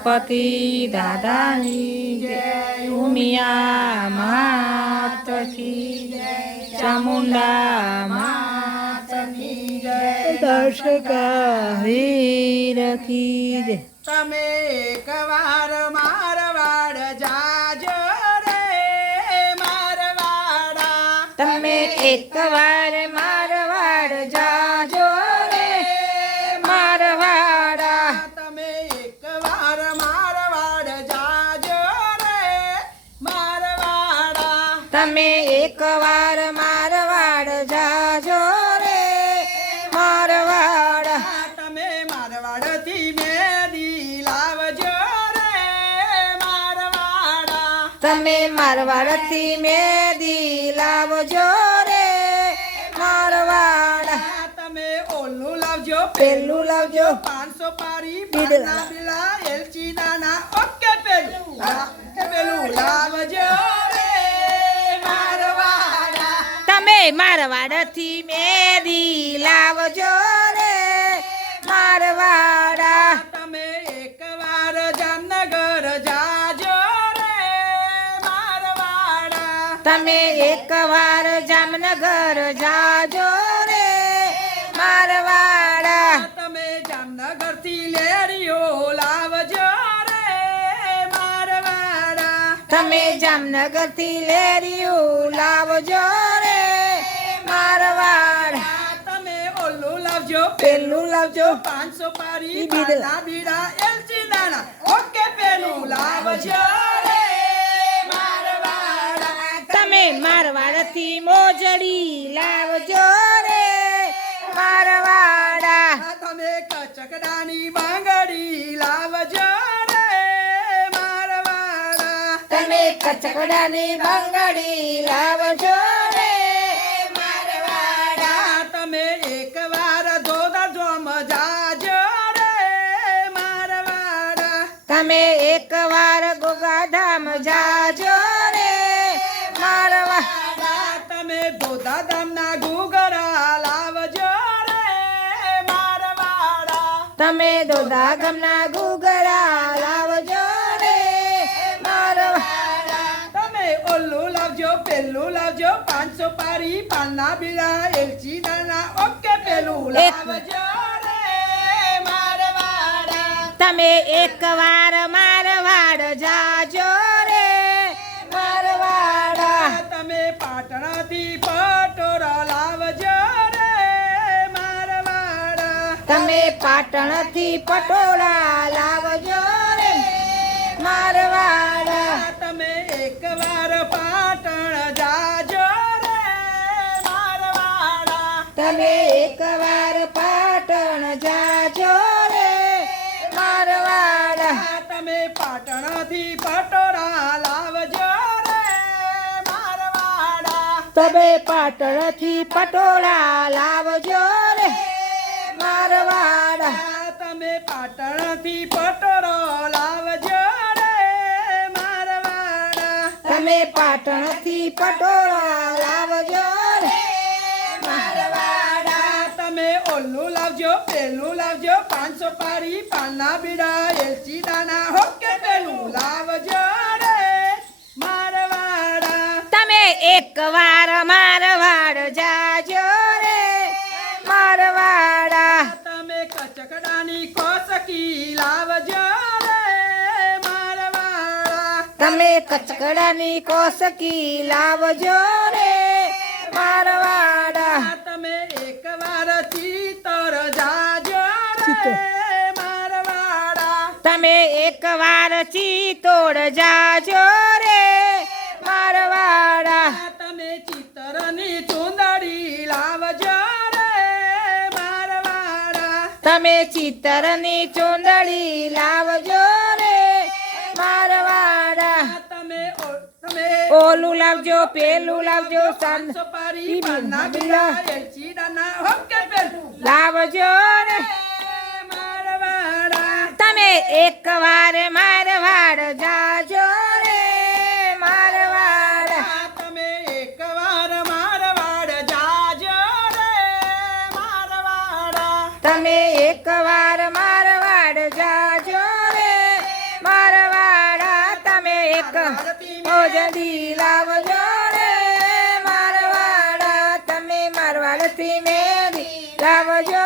ગણપતિ દાદાની જય ઉમિયા માત જય ચામુંડા માત જય દર્શકા વીર કી જય તમે એકવાર મારવાડ જાજો રે મારવાડા તમે એકવાર મારવાડ એકવાર મારવાડ જાજો રે મારવાડા. તમે મારવાડથી મેદી લાવજો રે મારવાડા. તમે મારવાડથી મેદી લાવજો રે મારવાડા. તમે ઓલું લાવજો પેલું લાવજો. પાંચસો પારી બીડલા. એલચી દાના ઓકે પેલું. પેલું. લાવજો તમે મારવાડથી મેરી લાવજો રે. મારવાડા તમે એકવાર જામનગર જાજો રે. મારવાડા તમે એકવાર જામનગર જાજો રે. મારવાડા તમે જામનગરથી લેરીઓ લાવજો રે. મારવાડા તમે જામનગરથી લેરીઓ લાવજો પેલું લાવજો. પાંચસો પારી બીડા. બીડા એલચી દાણા. ઓકે પેલું લાવજો રે મારવાડા. તમે મારવાડથી મોજડી લાવજો રે મારવાડા. તમે કચકડાની બાંગડી લાવજો રે મારવાડા. તમે કચકડાની બાંગડી લાવજો તમે એકવાર ગોગાધામ જાજો રે. મારવાડા તમે ધોધા ધામના ઘૂઘરા લાવજો રે. મારવાડા. તમે દોદા ગમના ગુગરા લાવજો રે. મારવાડા તમે ઓલું લાવજો પેલું લાવજો પાંચસો પારી પાના બીડા એલચી દાણા ઓકે પેલું લાવજો. તમે એકવાર મારવાડ જાજો રે. મારવાડા. તમે પાટણાથી પાટોરા લાવજો રે. મારવાડા. તમે પાટણથી પટોળા લાવજો રે. મારવાડા. તમે એકવાર પાટણ જાજો રે. મારવાડા. તમે એકવાર પાટણ પાટણથી પટોળા લાવજો રે મારવાડા. તમે પાટણથી પટોળા લાવજો રે મારવાડા. તમે પાટણથી પટોળો લાવજો રે મારવાડા. તમે પાટણથી પટોળા લાવજો પેલું લાવજો પાંચસો પારી પાના બીડા એલચી દાણા હોકે પેલું લાવજો રે મારવાડા. તમે એકવાર મારવાડ જાજો રે મારવાડા. તમે કચકડાની કોસકી લાવજો રે મારવાડા. તમે કચકડાની કોસકી લાવજો રે મારવાડા તમે એકવાર ચિતર જાજો રે એક વાર ચિતોડ જાજો રે મારવાડા. તમે ચિતરની ચુંદડી લાવજો રે મારવાડા. તમે ચિતરની ચુંદડી લાવજો રે મારવાડા. તમે તમે ઓલું લાવજો પેલું લાવજો સાંજ પાંચસો પારી પાના બીલા લાવજો રે. તમે એકવાર મારવાડ જાજો રે મારવાડા. તમે એકવાર મારવાડ જાજો રે મારવાડા. તમે એકવાર મારવાડ જાજો રે એક ઓ જલ્દી લાવજો રે મારવાડા. તમે મારવાડથી મેરી લાવજો